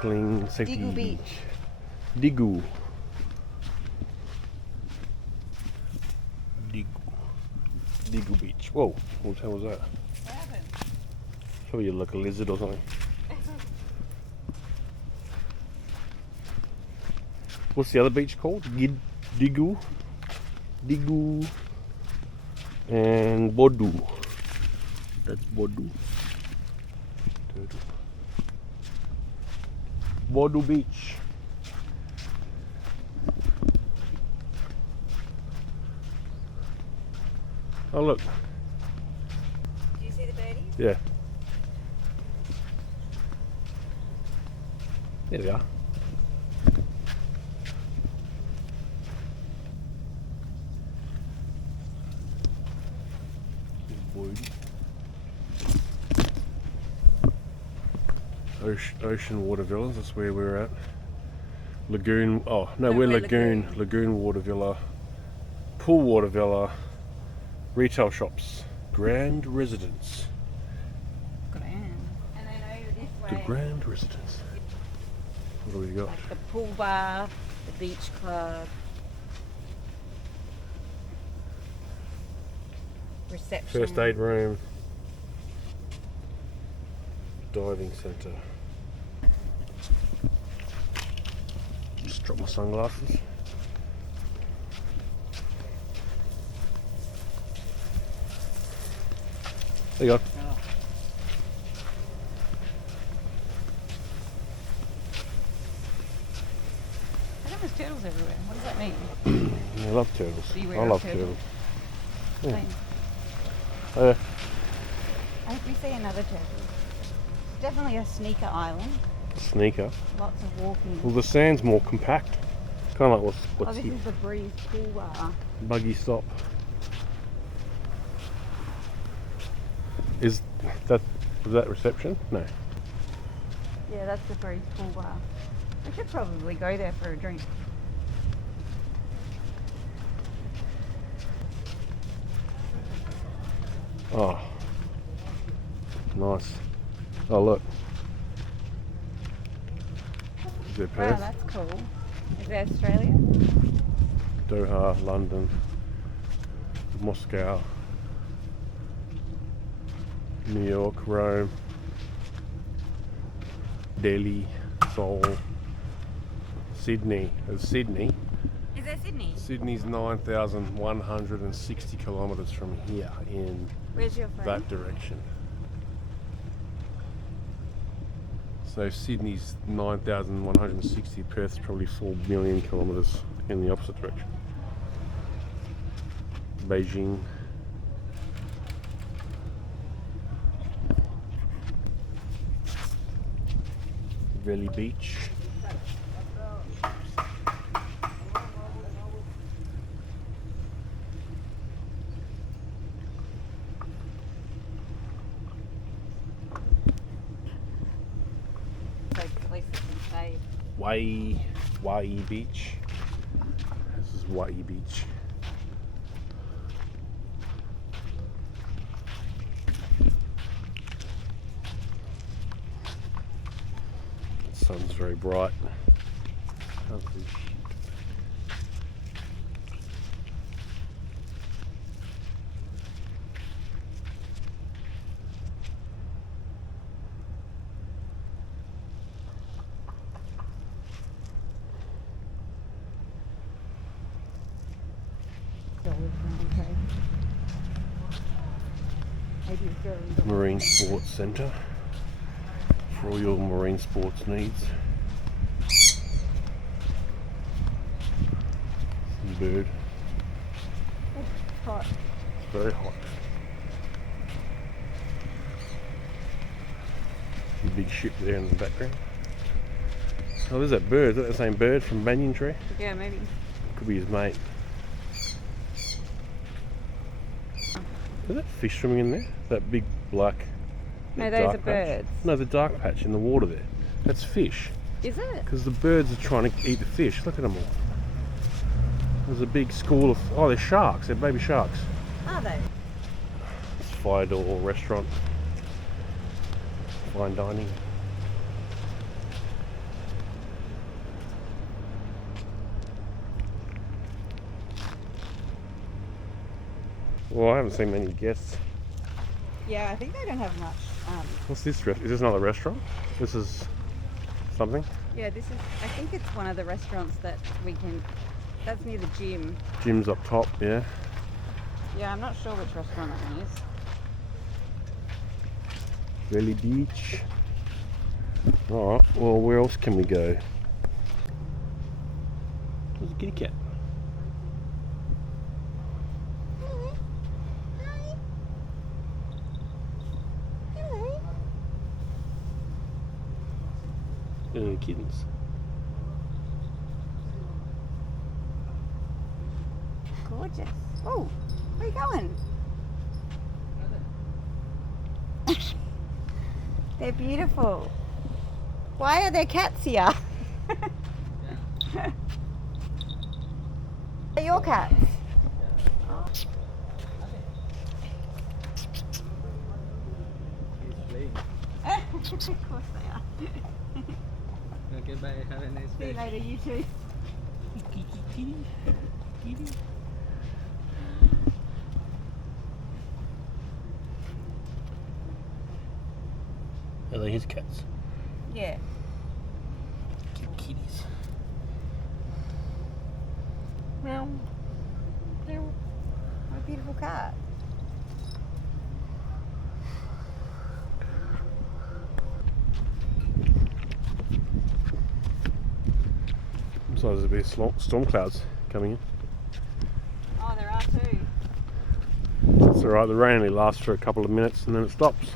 snorkeling, safety. Digu Beach. Digu. Digu Beach. Whoa, what the hell was that? What happened? Probably like a lizard or something. What's the other beach called? Digu. Digu. And Bodu. That's Bodu. Bodu Beach. Oh look. Did you see the birdies? Yeah. There they are. Ocean Water Villas, that's where we're at. Lagoon, oh no, we're Lagoon. Lagoon Water Villa. Pool Water Villa. Retail shops. Grand Residence. Grand. And then over this The way. Grand Residence. What do we got? Like the pool bar, the beach club. Reception. First aid room. Diving centre. Just dropped my sunglasses. There you go. Oh. How come there's turtles everywhere? What does that mean? I love turtles. Do you wear I a love turtle? turtles. Yeah. Same. Oh, yeah. I hope we see another turtle. It's definitely a sneaker island. Sneaker. Lots of walking. Well, the sand's more compact. Kind of like Oh, what's this here. is the breeze pool bar. Buggy stop. Is that reception? No. Yeah, that's the breeze pool bar. We should probably go there for a drink. Oh, nice. Oh look. Is it Wow, Perth? that's cool. Is that Australia? Doha, London, Moscow, New York, Rome, Delhi, Seoul, Sydney. Sydney. Is that Sydney? Sydney's 9,160 kilometres from here in Where's your friend? that direction. So Sydney's 9,160, Perth's probably 4 million kilometres in the opposite direction. Beijing. Valley Beach. So places can shade. Wai Beach. This is Wai Beach. The sun's very bright. Can't see shit. Marine Sports Centre for all your marine sports needs. Some bird. Hot. It's very hot. The big ship there in the background. Oh, there's that bird. Is that the same bird from Banyan Tree? Yeah, maybe. Could be his mate. Is that fish swimming in there? That big black. No, that those dark are patch? birds. No, the dark patch in the water there. That's fish. Is it? Because the birds are trying to eat the fish. Look at them all. There's a big school of. Oh, they're sharks. They're baby sharks. Are they? It's Fire Door Restaurant. Fine dining. Well, I haven't seen many guests. Yeah, I think they don't have much. What's this? Is this another restaurant? This is something? Yeah, this is. I think it's one of the restaurants that we can. That's near the gym. Gym's up top, yeah. Yeah, I'm not sure which restaurant that one is. Valley Beach. Alright, well, where else can we go? There's a kitty cat. Kittens. Gorgeous. Oh, where are you going? They're beautiful. Why are there cats here? Are your cats? Of course they are. Okay, bye. Have a nice See you day. later, you too. Are they his cats? Yeah. Kitties. Meow. Meow. What a beautiful cat. So there's a bit of storm clouds coming in. Oh, there are too. It's alright, the rain only lasts for a couple of minutes and then it stops.